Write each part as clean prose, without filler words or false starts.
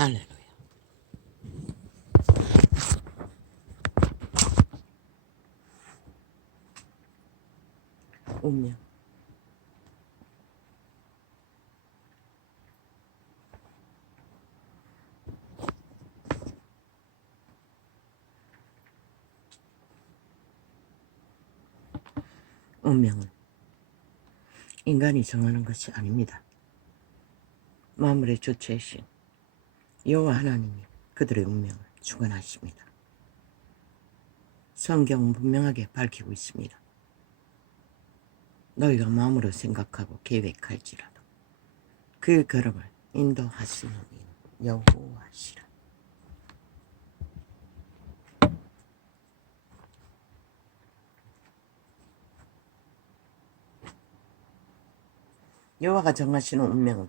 할렐루야. 운명. 운명은 인간이 정하는 것이 아닙니다. 만물의 주체이신 여호와 하나님이 그들의 운명을 주관하십니다. 성경은 분명하게 밝히고 있습니다. 너희가 마음으로 생각하고 계획할지라도 그 걸음을 인도하시는 이는 여호와시라. 여호와가 정하시는 운명은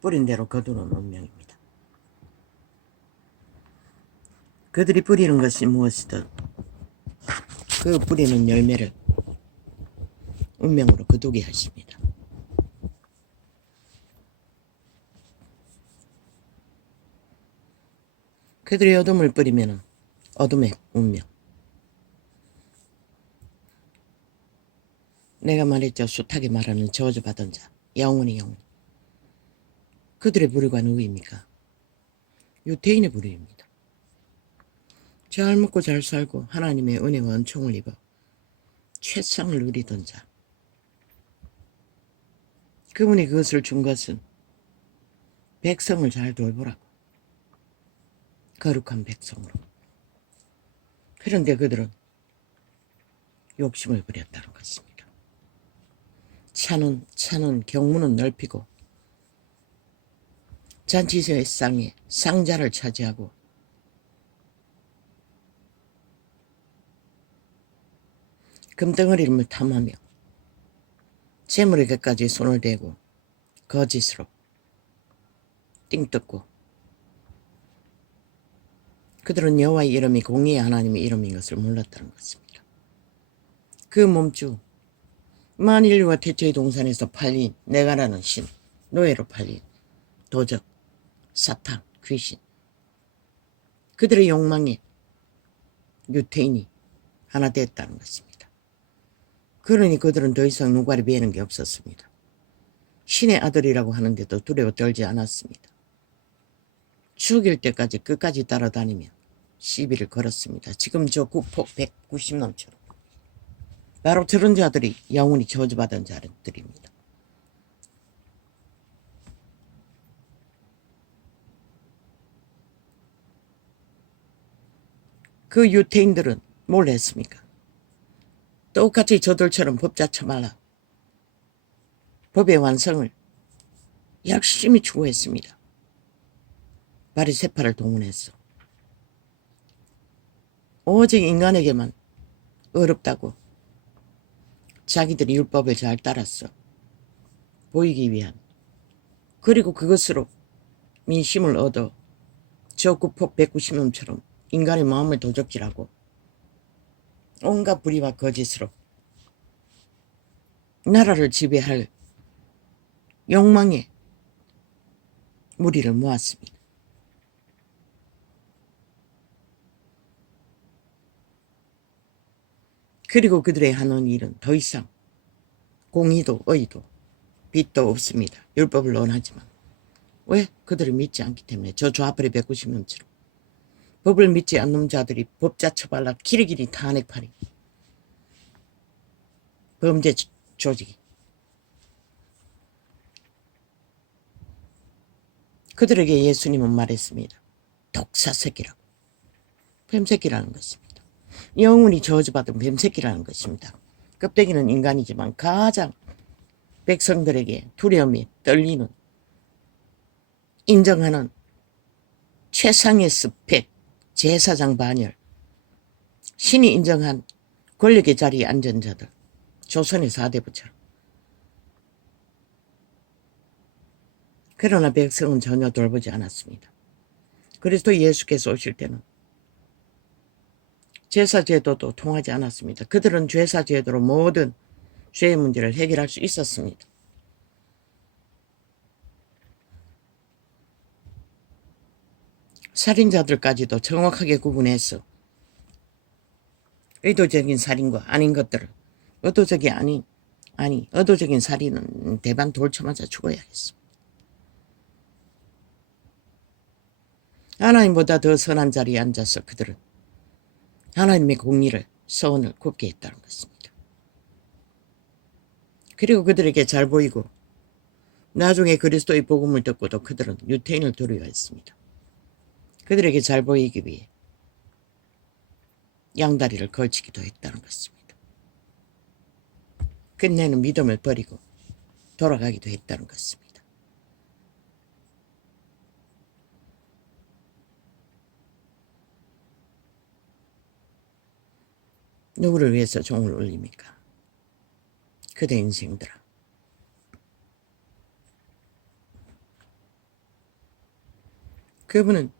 뿌린 대로 거두는 운명입니다. 그들이 뿌리는 것이 무엇이든 그 뿌리는 열매를 운명으로 거두게 하십니다. 그들이 어둠을 뿌리면 어둠의 운명. 내가 말했죠. 숱하게 말하는 저주받은 자, 영원히. 그들의 부류가 누구입니까? 유태인의 부류입니다. 잘 먹고 잘 살고 하나님의 은혜와 은총을 입어 최상을 누리던 자. 그분이 그것을 준 것은 백성을 잘 돌보라고. 거룩한 백성으로. 그런데 그들은 욕심을 부렸다는 것입니다. 차는 경문은 넓히고 잔치상에 상자를 차지하고 금덩어리를 탐하며 재물에게까지 손을 대고 거짓으로 띵뜯고 그들은 여호와의 이름이 공의의 하나님의 이름인 것을 몰랐다는 것입니다. 그 몸주 만인류가 태초의 동산에서 팔린 내가라는 신, 노예로 팔린 도적, 사탄, 귀신, 그들의 욕망에 유태인이 하나 됐다는 것입니다. 그러니 그들은 더 이상 누가리 베는 게 없었습니다. 신의 아들이라고 하는데도 두려워 떨지 않았습니다. 죽일 때까지 끝까지 따라다니며 시비를 걸었습니다. 지금 저 구폭 190놈처럼. 바로 저런 자들이 영원히 저주받은 자들입니다. 그 유태인들은 뭘 했습니까? 똑같이 저들처럼 법자쳐 말라. 법의 완성을 열심히 추구했습니다. 바리새파를 동원했어. 오직 인간에게만 어렵다고 자기들이 율법을 잘 따랐어. 보이기 위한. 그리고 그것으로 민심을 얻어 저 구폭 190놈처럼 인간의 마음을 도적질하고 온갖 불의와 거짓으로 나라를 지배할 욕망의 무리를 모았습니다. 그리고 그들의 하는 일은 더 이상 공의도 의도 빛도 없습니다. 율법을 논하지만 왜? 그들을 믿지 않기 때문에. 저 좌파리 190명처럼 법을 믿지 않는 자들이 법자 처발라 기리기리 탄핵파리 범죄 조직이 그들에게 예수님은 말했습니다. 독사새끼라고. 뱀새끼라는 것입니다. 영원히 저주받은 뱀새끼라는 것입니다. 껍데기는 인간이지만 가장 백성들에게 두려움이 떨리는 인정하는 최상의 스펙 제사장 반열 신이 인정한 권력의 자리에 앉은 자들 조선의 4대 부처럼. 그러나 백성은 전혀 돌보지 않았습니다. 그리스도 예수께서 오실 때는 제사제도도 통하지 않았습니다. 그들은 제사제도로 모든 죄의 문제를 해결할 수 있었습니다. 살인자들까지도 정확하게 구분해서 의도적인 살인과 아닌 것들을 의도적인 살인은 대반 돌쳐 맞아 죽어야겠어. 하나님보다 더 선한 자리에 앉아서 그들은 하나님의 공의를 서원을 굽게 했다는 것입니다. 그리고 그들에게 잘 보이고 나중에 그리스도의 복음을 듣고도 그들은 유태인을 두려워했습니다. 그들에게 잘 보이기 위해 양다리를 걸치기도 했다는 것입니다. 끝내는 믿음을 버리고 돌아가기도 했다는 것입니다. 누구를 위해서 종을 울립니까? 그대 인생들아. 그분은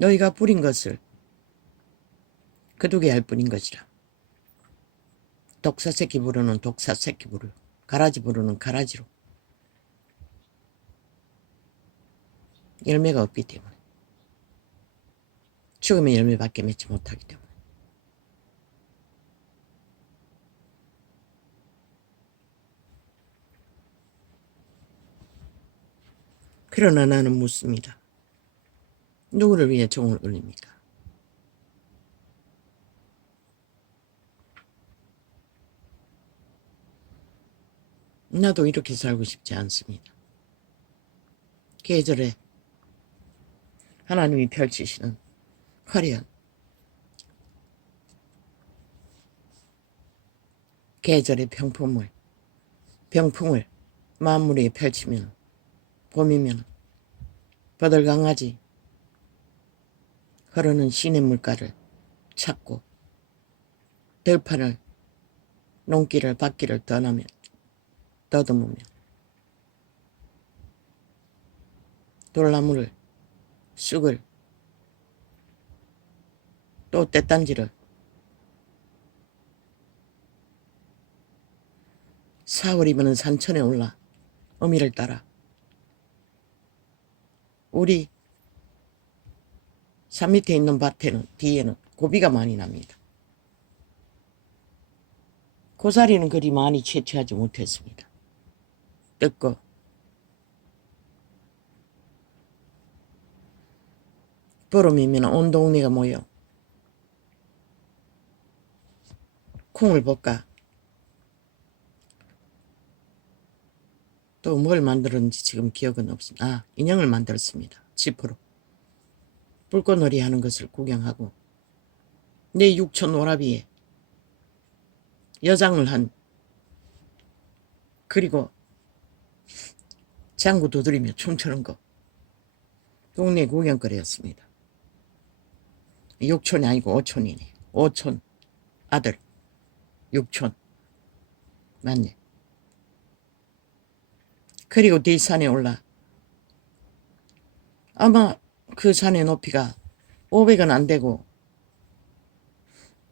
너희가 뿌린 것을 거두게 할 뿐인 것이라. 독사새끼 부르는 독사새끼 부르, 가라지 부르는 가라지로 열매가 없기 때문에, 죽음의 열매밖에 맺지 못하기 때문에. 그러나 나는 묻습니다. 누구를 위해 종을 울립니까? 나도 이렇게 살고 싶지 않습니다. 계절에 하나님이 펼치시는 화려한 계절의 병풍을 만물에 펼치면 봄이면 버들강아지 흐르는 시냇물가를 찾고 들판을 농기를 밭길을 더듬으며 돌나무를 쑥을 또 떼딴지를 4월이면 산천에 올라 어미를 따라 우리 산 밑에 있는 밭에는 뒤에는 고비가 많이 납니다. 고사리는 그리 많이 채취하지 못했습니다. 뜯고 보름이면 온 동네가 모여 콩을 볶아 또 뭘 만들었는지 지금 기억은 없습니다. 인형을 만들었습니다. 지퍼로. 불꽃놀이 하는 것을 구경하고 내 육촌 오라비에 여장을 한 그리고 장구 두드리며 춤추는 거 동네 구경거리였습니다. 육촌이 아니고 오촌이네. 오촌 아들 육촌 맞네. 그리고 뒷산에 올라 아마 그 산의 높이가 500은 안 되고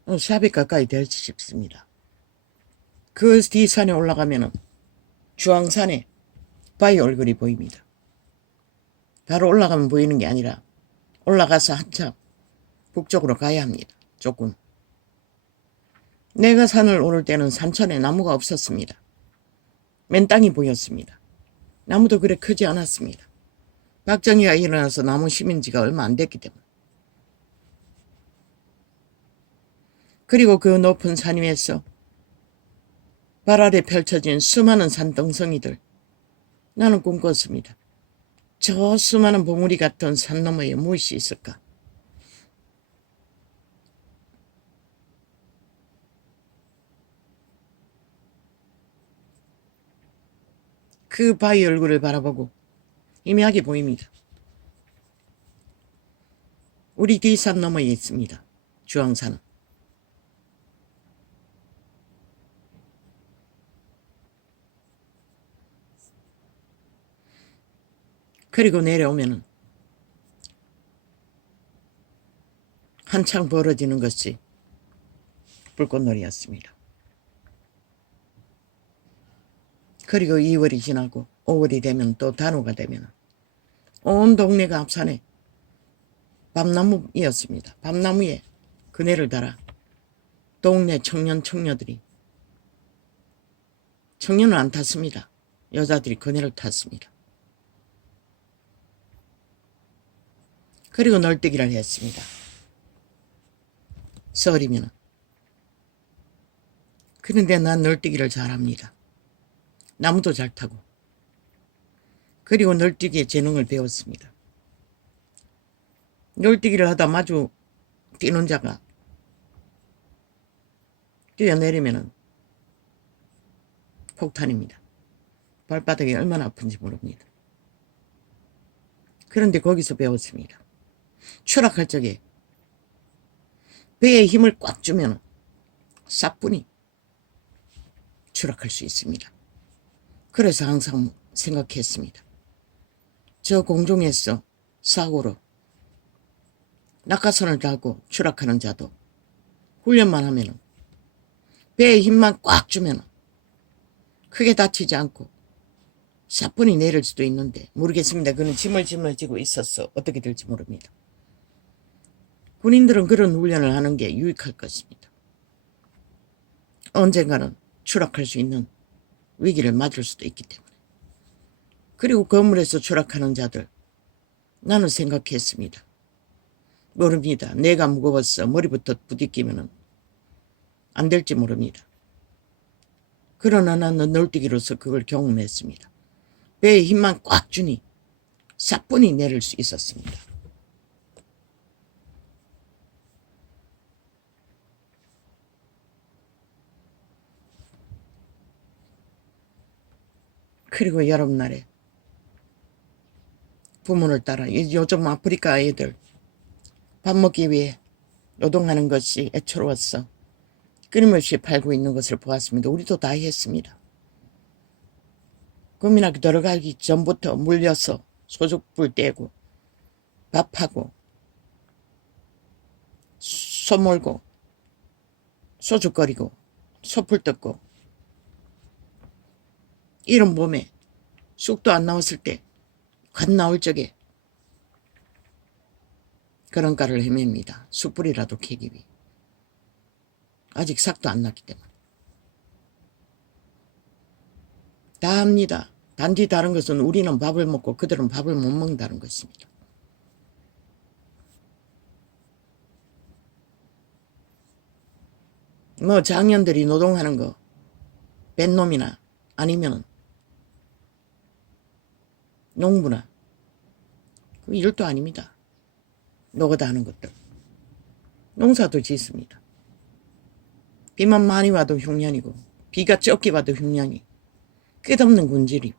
400 가까이 될지 싶습니다. 그 뒷산에 올라가면은 주황산에 바위 얼굴이 보입니다. 바로 올라가면 보이는 게 아니라 올라가서 한참 북쪽으로 가야 합니다. 조금. 내가 산을 오를 때는 산천에 나무가 없었습니다. 맨 땅이 보였습니다. 나무도 그래 크지 않았습니다. 박정희가 일어나서 나무 심은 지가 얼마 안 됐기 때문에. 그리고 그 높은 산 위에서 발 아래 펼쳐진 수많은 산등성이들. 나는 꿈꿨습니다. 저 수많은 봉우리 같은 산 너머에 무엇이 있을까? 그 바위 얼굴을 바라보고 희미하게 보입니다. 우리 뒷산 너머에 있습니다. 주황산은. 그리고 내려오면은 한창 벌어지는 것이 불꽃놀이였습니다. 그리고 2월이 지나고 5월이 되면 또 단오가 되면 온 동네가 앞산에 밤나무였습니다. 밤나무에 그네를 달아 동네 청년들이, 청년은 안 탔습니다. 여자들이 그네를 탔습니다. 그리고 널뛰기를 했습니다. 설이면. 그런데 난 널뛰기를 잘합니다. 나무도 잘 타고. 그리고 널뛰기의 재능을 배웠습니다. 널뛰기를 하다 마주 뛰는 자가 뛰어내리면 폭탄입니다. 발바닥이 얼마나 아픈지 모릅니다. 그런데 거기서 배웠습니다. 추락할 적에 배에 힘을 꽉 주면 사뿐히 추락할 수 있습니다. 그래서 항상 생각했습니다. 저 공중에서 사고로 낙하선을 타고 추락하는 자도 훈련만 하면 배에 힘만 꽉 주면 크게 다치지 않고 사뿐히 내릴 수도 있는데, 모르겠습니다. 그는 짐을 지고 있어서 어떻게 될지 모릅니다. 군인들은 그런 훈련을 하는 게 유익할 것입니다. 언젠가는 추락할 수 있는 위기를 맞을 수도 있기 때문에. 그리고 건물에서 추락하는 자들, 나는 생각했습니다. 모릅니다. 내가 무거워서 머리부터 부딪히면 안 될지 모릅니다. 그러나 나는 널뛰기로서 그걸 경험했습니다. 배에 힘만 꽉 주니 사뿐히 내릴 수 있었습니다. 그리고 여름날에 부모를 따라, 요즘 아프리카 애들 밥 먹기 위해 노동하는 것이 애처로웠어 끊임없이 팔고 있는 것을 보았습니다. 우리도 다 했습니다. 꿈이나 들어가기 전부터 물려서 소죽불 떼고 밥하고 소 몰고 소죽거리고 소풀 뜯고, 이런 봄에 쑥도 안 나왔을 때 갓 나올 적에 그런 가를 헤맵니다. 숯불이라도 캐기 위해. 아직 싹도 안 났기 때문에. 다 합니다. 단지 다른 것은 우리는 밥을 먹고 그들은 밥을 못 먹는다는 것입니다. 뭐 장년들이 노동하는 거 뱃놈이나 아니면 농부나 그 일도 아닙니다. 노가다 하는 것들. 농사도 짓습니다. 비만 많이 와도 흉년이고 비가 적게 와도 흉년이, 끝없는 군질이.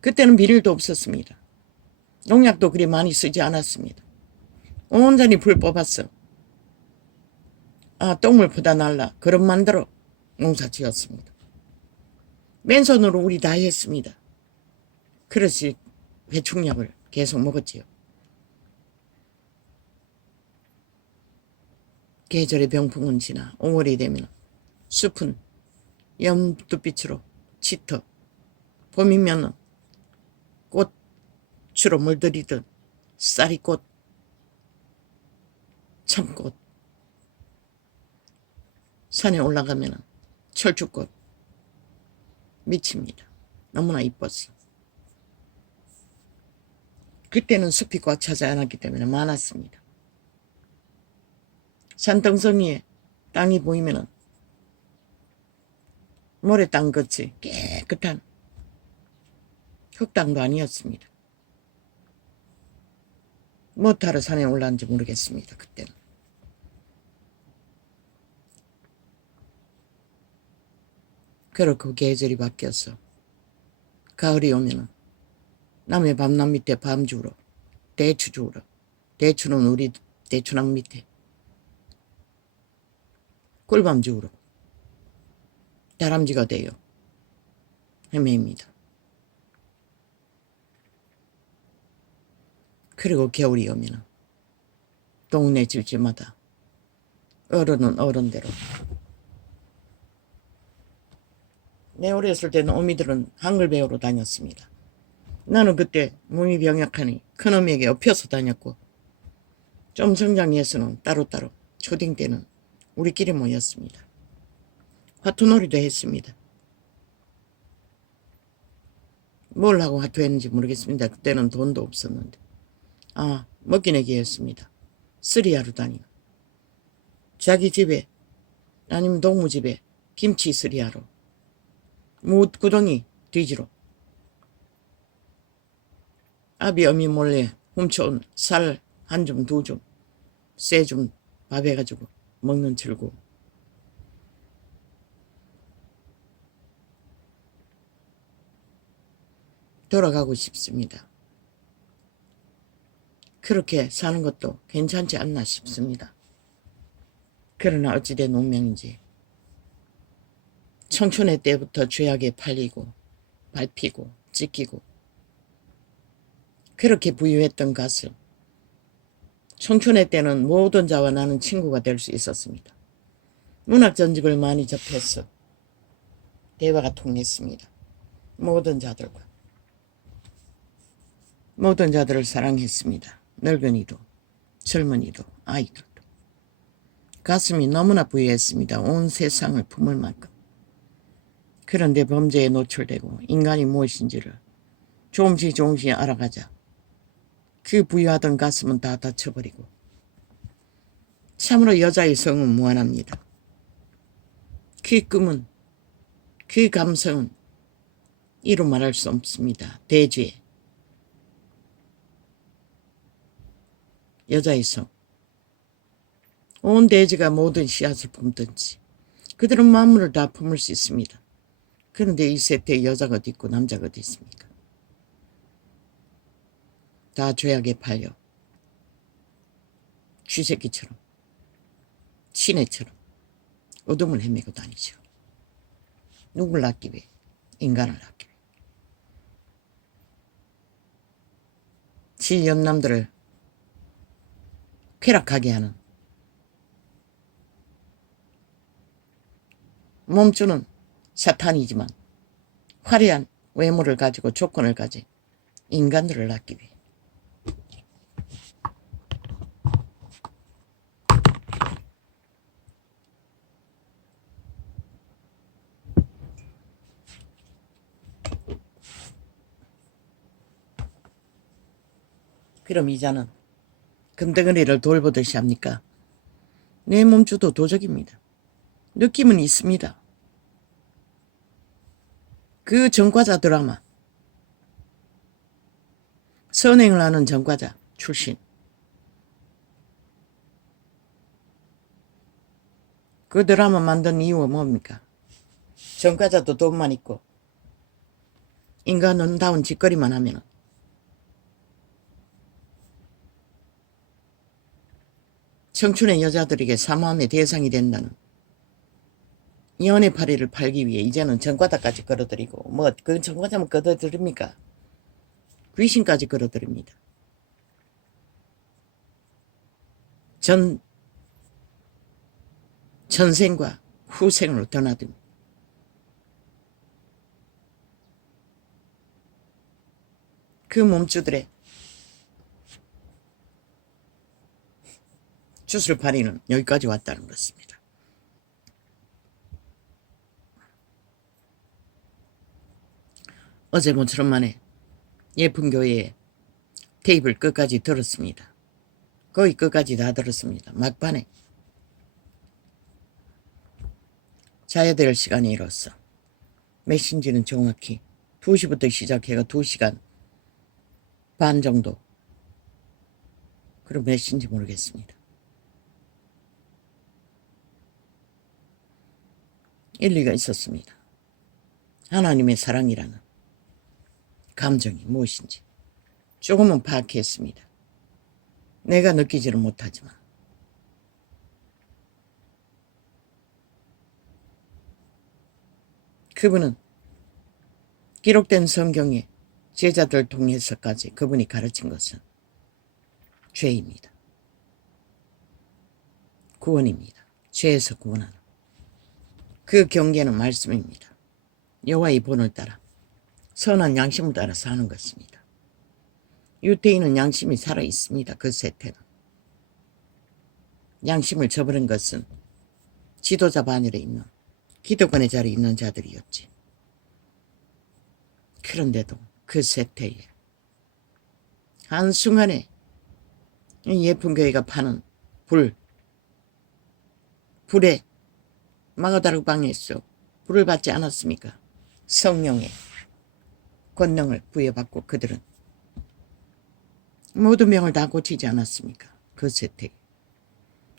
그때는 비닐도 없었습니다. 농약도 그리 많이 쓰지 않았습니다. 온전히 불 뽑았어. 똥을 퍼다 날라 그릇 만들어 농사 지었습니다. 맨손으로 우리 다 했습니다. 그릇이 회충약을 계속 먹었지요. 계절의 병풍은 지나 5월이 되면 숲은 연두빛으로 짙어, 봄이면 꽃으로 물들이듯 쌀이꽃, 참꽃, 산에 올라가면 철쭉꽃, 미칩니다. 너무나 이뻤어. 그때는 숲이 꽉 차지 않았기 때문에 많았습니다. 산등성이에 땅이 보이면 모래땅같이 깨끗한 흙땅도 아니었습니다. 뭐 타러 산에 올라왔는지 모르겠습니다. 그때는. 그렇고 계절이 바뀌어서 가을이 오면은 남의 밤남 밑에 밤 주우러, 대추 주우러, 대추는 우리 대추나무 밑에 꿀밤 주우러 다람쥐가 돼요. 헤매입니다. 그리고 겨울이 오면 동네 집집마다 어른은 어른대로. 내 어렸을 때는 어미들은 한글 배우러 다녔습니다. 나는 그때 몸이 병약하니 큰어미에게 엎혀서 다녔고 좀 성장해서는 따로따로 초딩 때는 우리끼리 모였습니다. 화투놀이도 했습니다. 뭘 하고 화투했는지 모르겠습니다. 그때는 돈도 없었는데. 먹기 내기였습니다. 쓰리하러 다니고 자기 집에 아니면 동무 집에 김치 쓰리하러 무구덩이 뒤지러 아비 어미 몰래 훔쳐온 살 한 줌 두 줌 세 줌 밥해가지고 먹는 즐거움. 돌아가고 싶습니다. 그렇게 사는 것도 괜찮지 않나 싶습니다. 그러나 어찌된 운명인지 청춘의 때부터 죄악에 팔리고 밟히고 찢기고 그렇게 부유했던 것을 청춘의 때는 모든 자와 나는 친구가 될 수 있었습니다. 문학 전직을 많이 접해서 대화가 통했습니다. 모든 자들을 사랑했습니다. 늙은이도 젊은이도 아이들도. 가슴이 너무나 부유했습니다. 온 세상을 품을 만큼. 그런데 범죄에 노출되고 인간이 무엇인지를 조금씩 알아가자 그 부유하던 가슴은 다 닫혀버리고 참으로 여자의 성은 무한합니다. 그 꿈은 그 감성은 이루 말할 수 없습니다. 대죄 여자의 성. 온 대지가 모든 씨앗을 품든지 그들은 만물을 다 품을 수 있습니다. 그런데 이 세태에 여자가 어디 있고 남자가 어디 있습니까? 다 죄악에 팔려 쥐새끼처럼 시내처럼 어둠을 헤매고 다니죠. 누굴 낳기 위해? 인간을 낳기 위해. 지 옆남들을 쾌락하게 하는 몸주는 사탄이지만 화려한 외모를 가지고 조건을 가진 인간들을 낳기 위해. 그럼 이자는 금덩어리를 돌보듯이 합니까? 내 몸주도 도적입니다. 느낌은 있습니다. 그 전과자 드라마 선행을 하는 전과자 출신 그 드라마 만든 이유가 뭡니까? 전과자도 돈만 있고 인간다운 짓거리만 하면 청춘의 여자들에게 사모함의 대상이 된다는 연애파리를 팔기 위해 이제는 전과자까지 끌어들이고 그 전과자만 끌어들입니까? 귀신까지 끌어들입니다. 전생과 후생으로 드나듭니다. 그 몸주들의 주술파리는 여기까지 왔다는 것입니다. 어제 모처럼 만에 예쁜 교회에 테이블 끝까지 들었습니다. 거의 끝까지 다 들었습니다. 막판에 자야 될 시간이 이뤘어. 메신지는 정확히 2시부터 시작해가 2시간 반 정도. 그럼 몇인지 모르겠습니다. 일리가 있었습니다. 하나님의 사랑이라는 감정이 무엇인지 조금은 파악했습니다. 내가 느끼지는 못하지만. 그분은 기록된 성경에 제자들 통해서까지 그분이 가르친 것은 죄입니다. 구원입니다. 죄에서 구원하는 그 경계는 말씀입니다. 여호와의 본을 따라 선한 양심을 따라 사는 것입니다. 유태인은 양심이 살아있습니다. 그 세태는. 양심을 저버린 것은 지도자 반열에 있는 기득권의 자리에 있는 자들이었지. 그런데도 그 세태에 한순간에 예쁜 교회가 파는 불에 마가다락 방에서 불을 받지 않았습니까? 성령의 권능을 부여받고 그들은 모든 병을 다 고치지 않았습니까? 그 세태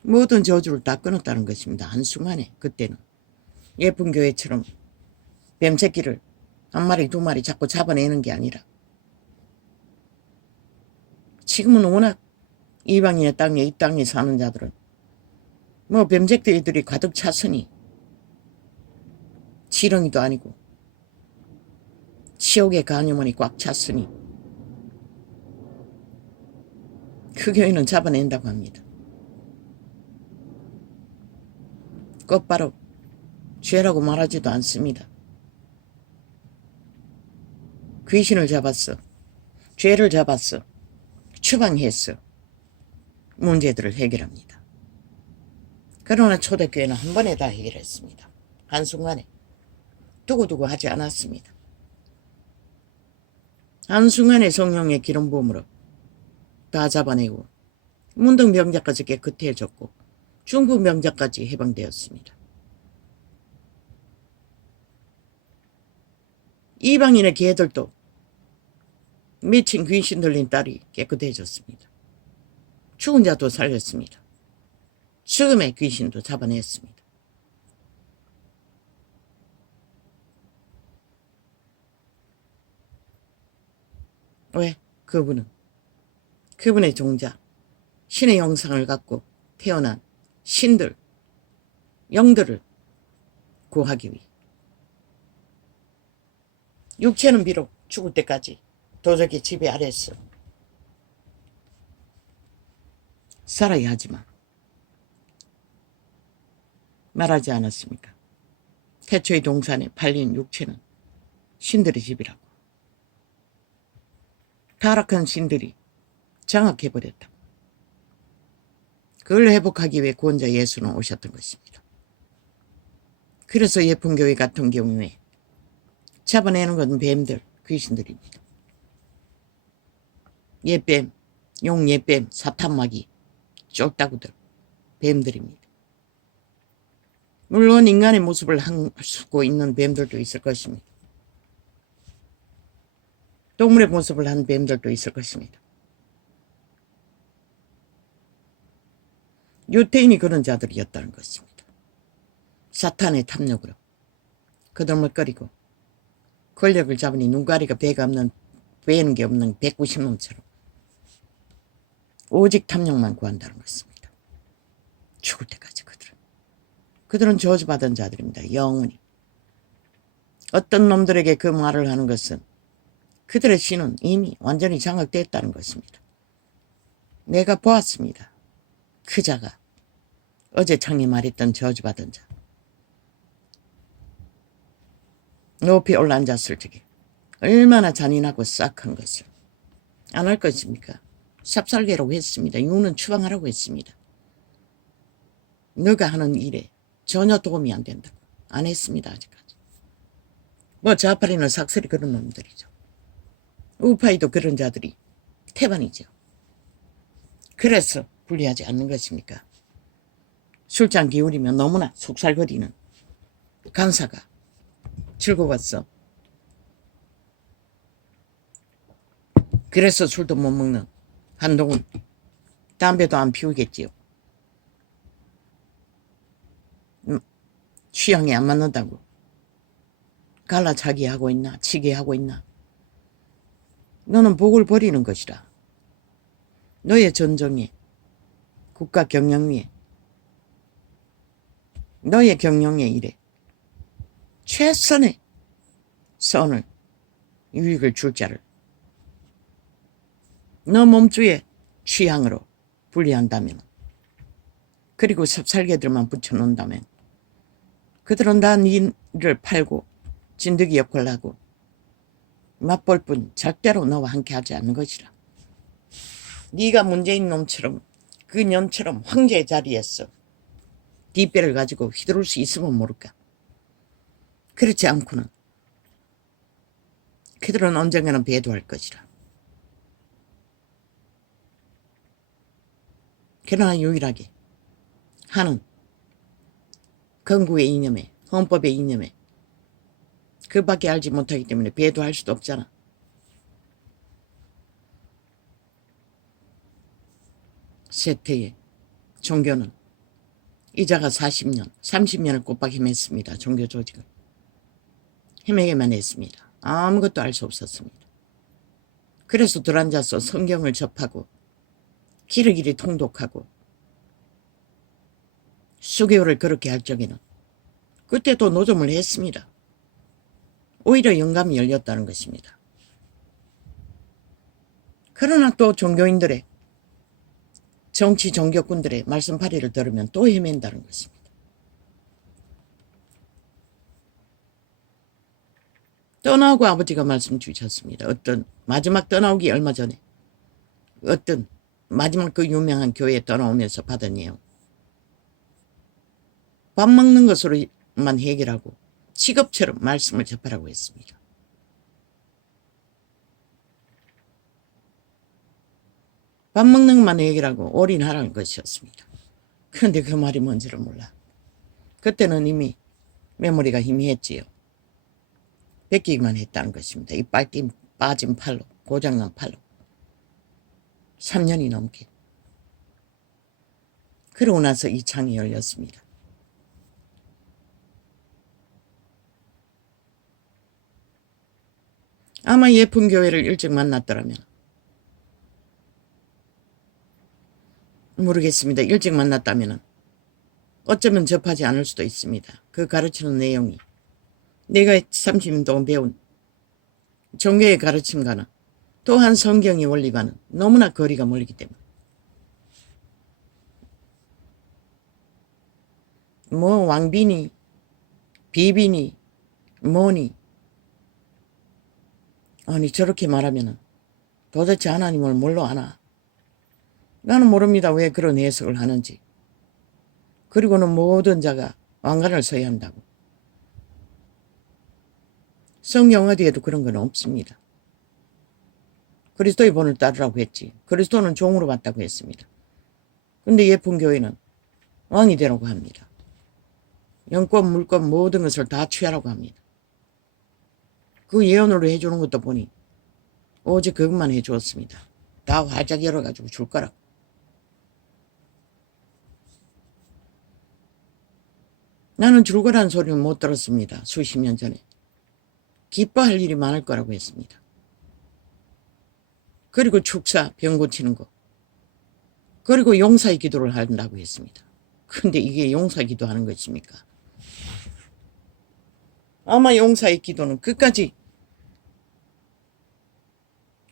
모든 저주를 다 끊었다는 것입니다. 한순간에. 그때는 예쁜 교회처럼 뱀새끼를 한 마리 두 마리 자꾸 잡아내는 게 아니라 지금은 워낙 이방인의 땅에 이 땅에 사는 자들은 뭐 뱀새끼들이 가득 찼으니 지렁이도 아니고 지옥의 간염원이 꽉 찼으니 그 교회는 잡아낸다고 합니다. 곧바로 죄라고 말하지도 않습니다. 귀신을 잡았어. 죄를 잡았어. 추방했어. 문제들을 해결합니다. 그러나 초대교회는 한 번에 다 해결했습니다. 한순간에. 두고두고 하지 않았습니다. 한순간에 성령의 기름 부음으로 다 잡아내고 문둥병자까지 깨끗해졌고 중풍병자까지 해방되었습니다. 이방인의 개들도 미친 귀신 들린 딸이 깨끗해졌습니다. 죽은 자도 살렸습니다. 죽음의 귀신도 잡아냈습니다. 왜? 그분의 종자, 신의 형상을 갖고 태어난 신들, 영들을 구하기 위해. 육체는 비록 죽을 때까지 도적의 지배 아래서 살아야 하지만 말하지 않았습니까? 태초의 동산에 팔린 육체는 신들의 집이라고. 타락한 신들이 장악해버렸다. 그걸 회복하기 위해 구원자 예수는 오셨던 것입니다. 그래서 예쁜 교회 같은 경우에 잡아내는 건 뱀들, 귀신들입니다. 예뱀, 용예뱀, 사탄마귀, 쫄따구들, 뱀들입니다. 물론 인간의 모습을 하고 있는 뱀들도 있을 것입니다. 동물의 모습을 한 뱀들도 있을 것입니다. 유태인이 그런 자들이었다는 것입니다. 사탄의 탐욕으로 거들먹거리고 권력을 잡으니 눈가리가 배가 없는 배는 게 없는 190놈처럼 오직 탐욕만 구한다는 것입니다. 죽을 때까지 그들은 저주받은 자들입니다. 영원히. 어떤 놈들에게 그 말을 하는 것은 그들의 신은 이미 완전히 장악됐다는 것입니다. 내가 보았습니다. 그 자가 어제 창이 말했던 저주받은 자. 높이 올라앉았을 적에 얼마나 잔인하고 싹한 것을 안 할 것입니까? 삽살개라고 했습니다. 유는 추방하라고 했습니다. 너가 하는 일에 전혀 도움이 안 된다고. 안 했습니다. 아직까지. 뭐 자파리는 삭슬이 그런 놈들이죠. 우파이도 그런 자들이 태반이죠. 그래서 불리하지 않는 것입니까? 술잔 기울이면 너무나 속살거리는 간사가 즐거웠어. 그래서 술도 못 먹는 한동훈 담배도 안 피우겠지요. 취향에 안 맞는다고 갈라차기 하고 있나 치게 하고 있나. 너는 복을 버리는 것이라. 너의 전정에 국가 경영위에 너의 경영의 일에 최선의 선을 유익을 줄 자를 너 몸주의 취향으로 분리한다면 그리고 삽살개들만 붙여놓는다면 그들은 다 니를 팔고 진드기 역할을 하고 맛볼 뿐 절대로 너와 함께하지 않는 것이라. 네가 문재인 놈처럼 그 년처럼 황제의 자리에서 뒷배를 가지고 휘두를 수 있으면 모를까. 그렇지 않고는 그들은 언젠가는 배도할 것이라. 그러나 유일하게 하는 건국의 이념에, 헌법의 이념에 그 밖에 알지 못하기 때문에 배도할 수도 없잖아. 세태의 종교는 이자가 40년, 30년을 꼬박 헤맸습니다. 종교 조직을. 헤매게만 했습니다. 아무것도 알 수 없었습니다. 그래서 들어앉아서 성경을 접하고 기르기리 통독하고 수개월을 그렇게 할 적에는 그때도 노점을 했습니다. 오히려 영감이 열렸다는 것입니다. 그러나 또 종교인들의 정치 종교꾼들의 말씀파리를 들으면 또 헤맨다는 것입니다. 떠나오고 아버지가 말씀 주셨습니다. 어떤 마지막 떠나오기 얼마 전에 어떤 마지막 그 유명한 교회에 떠나오면서 받은 내용. 밥 먹는 것으로만 해결하고 직업처럼 말씀을 접하라고 했습니다. 밥 먹는 것만 해결하고 올인하라는 것이었습니다. 그런데 그 말이 뭔지를 몰라. 그때는 이미 메모리가 희미했지요. 베끼기만 했다는 것입니다. 이 빠진 팔로, 고장난 팔로. 3년이 넘게. 그러고 나서 이 창이 열렸습니다. 아마 예쁜 교회를 일찍 만났더라면 모르겠습니다. 일찍 만났다면 어쩌면 접하지 않을 수도 있습니다. 그 가르치는 내용이 내가 30년 동안 배운 종교의 가르침과는 또한 성경의 원리과는 너무나 거리가 멀기 때문에 뭐 왕비니 비비니 뭐니 아니 저렇게 말하면 도대체 하나님을 뭘로 아나? 나는 모릅니다. 왜 그런 해석을 하는지. 그리고는 모든 자가 왕관을 써야 한다고. 성경 어디에도 그런 건 없습니다. 그리스도의 본을 따르라고 했지. 그리스도는 종으로 봤다고 했습니다. 근데 예쁜 교회는 왕이 되라고 합니다. 영권, 물권 모든 것을 다 취하라고 합니다. 그 예언으로 해주는 것도 보니 오직 그것만 해주었습니다. 다 활짝 열어가지고 줄 거라고. 나는 줄 거라는 소리는 못 들었습니다. 수십 년 전에. 기뻐할 일이 많을 거라고 했습니다. 그리고 축사, 병 고치는 거. 그리고 용사의 기도를 한다고 했습니다. 근데 이게 용사의 기도하는 것입니까? 아마 용사의 기도는 끝까지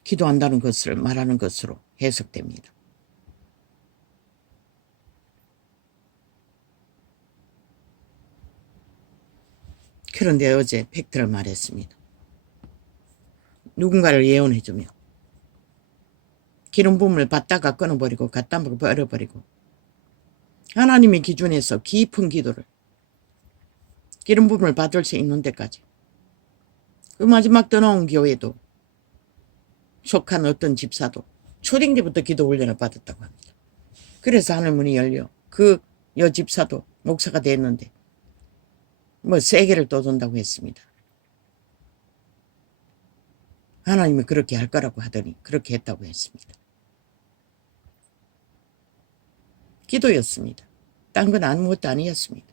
기도한다는 것을 말하는 것으로 해석됩니다. 그런데 어제 팩트를 말했습니다. 누군가를 예언해주며 기름 부음을 받다가 끊어버리고 갖다 버려버리고 하나님의 기준에서 깊은 기도를 기름 부음을 받을 수 있는 데까지 그 마지막 떠나온 교회도 속한 어떤 집사도 초딩 때부터 기도 훈련을 받았다고 합니다. 그래서 하늘 문이 열려 그 여집사도 목사가 됐는데 뭐 세계를 떠돈다고 했습니다. 하나님이 그렇게 할 거라고 하더니 그렇게 했다고 했습니다. 기도였습니다. 딴 건 아무것도 아니었습니다.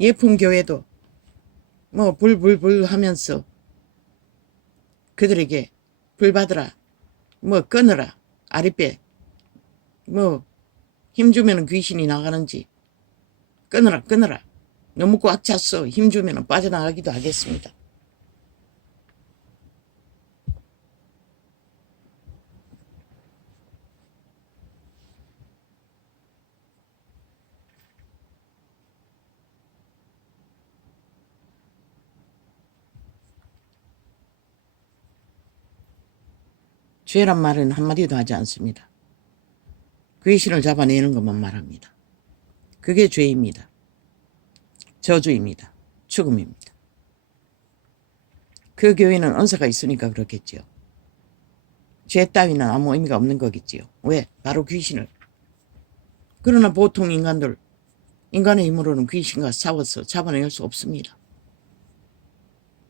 예쁜 교회도 뭐 불불불 하면서 그들에게 불 받으라 뭐 끊으라 아랫배 뭐 힘주면 귀신이 나가는지 끊으라 끊으라 너무 꽉 찼어 힘주면 빠져나가기도 하겠습니다. 죄란 말은 한마디도 하지 않습니다. 귀신을 잡아내는 것만 말합니다. 그게 죄입니다. 저주입니다. 죽음입니다. 그 교회는 은사가 있으니까 그렇겠지요. 죄 따위는 아무 의미가 없는 거겠지요. 왜? 바로 귀신을. 그러나 보통 인간의 힘으로는 귀신과 싸워서 잡아낼 수 없습니다.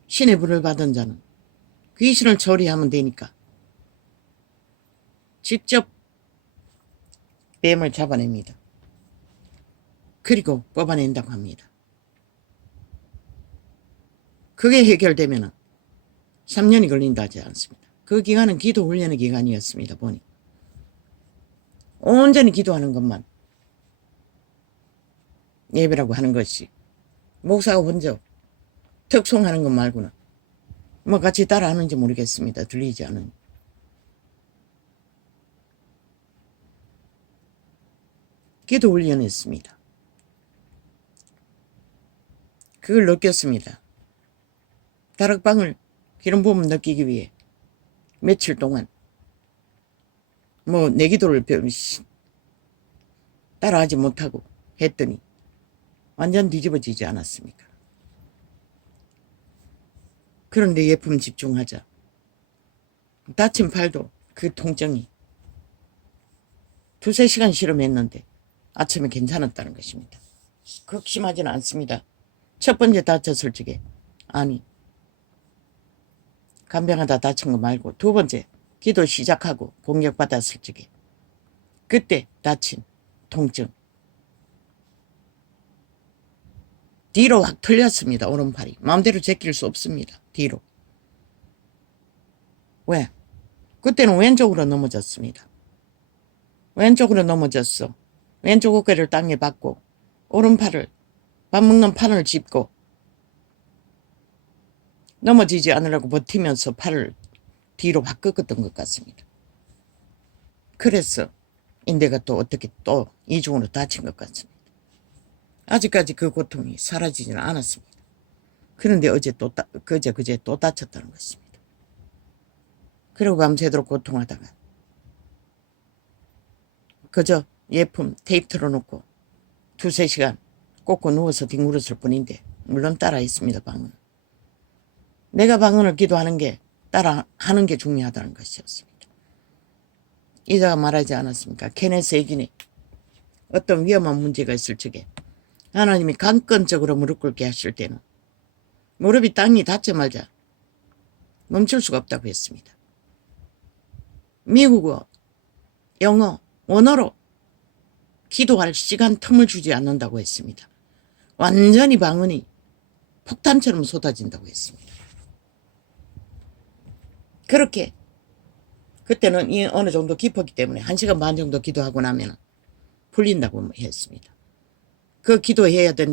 신의 불을 받은 자는 귀신을 처리하면 되니까 직접 뱀을 잡아냅니다. 그리고 뽑아낸다고 합니다. 그게 해결되면 3년이 걸린다 하지 않습니다. 그 기간은 기도 훈련의 기간이었습니다. 보니 온전히 기도하는 것만 예배라고 하는 것이, 목사가 먼저 특송하는 것 말고는 뭐 같이 따라하는지 모르겠습니다. 들리지 않은. 기도 훈련했습니다. 그걸 느꼈습니다. 다락방을 기름 부음 느끼기 위해 며칠 동안 내 기도를 따라하지 못하고 했더니 완전 뒤집어지지 않았습니까? 그런데 예품 집중하자. 다친 팔도 그 통증이 2-3시간 실험했는데 아침에 괜찮았다는 것입니다. 극심하지는 않습니다. 첫 번째 다쳤을 적에 아니 간병하다 다친 거 말고 두 번째 기도 시작하고 공격받았을 적에 그때 다친 통증 뒤로 확 틀렸습니다. 오른팔이 마음대로 제낄 수 없습니다. 뒤로. 왜? 그때는 왼쪽으로 넘어졌습니다. 왼쪽으로 넘어졌어. 왼쪽 어깨를 땅에 박고 오른팔을 밥 먹는 판을 짚고 넘어지지 않으려고 버티면서 팔을 뒤로 확 꺾었던 것 같습니다. 그래서 인대가 또 어떻게 또 이중으로 다친 것 같습니다. 아직까지 그 고통이 사라지지는 않았습니다. 그런데 그제 또 다쳤다는 것입니다. 그리고 밤새도록 고통하다가 그저 예품 테이프 틀어놓고 2-3시간 꽂고 누워서 뒹굴었을 뿐인데 물론 따라했습니다. 방언. 내가 방언을 기도하는 게 따라하는 게 중요하다는 것이었습니다. 이자가 말하지 않았습니까? 케네스 에긴이 어떤 위험한 문제가 있을 적에 하나님이 강건적으로 무릎 꿇게 하실 때는 무릎이 땅이 닿자마자 멈출 수가 없다고 했습니다. 미국어, 영어, 원어로 기도할 시간 틈을 주지 않는다고 했습니다. 완전히 방언이 폭탄처럼 쏟아진다고 했습니다. 그렇게 그때는 어느 정도 깊었기 때문에 1시간 반 정도 기도하고 나면 풀린다고 했습니다. 그 기도해야 된다.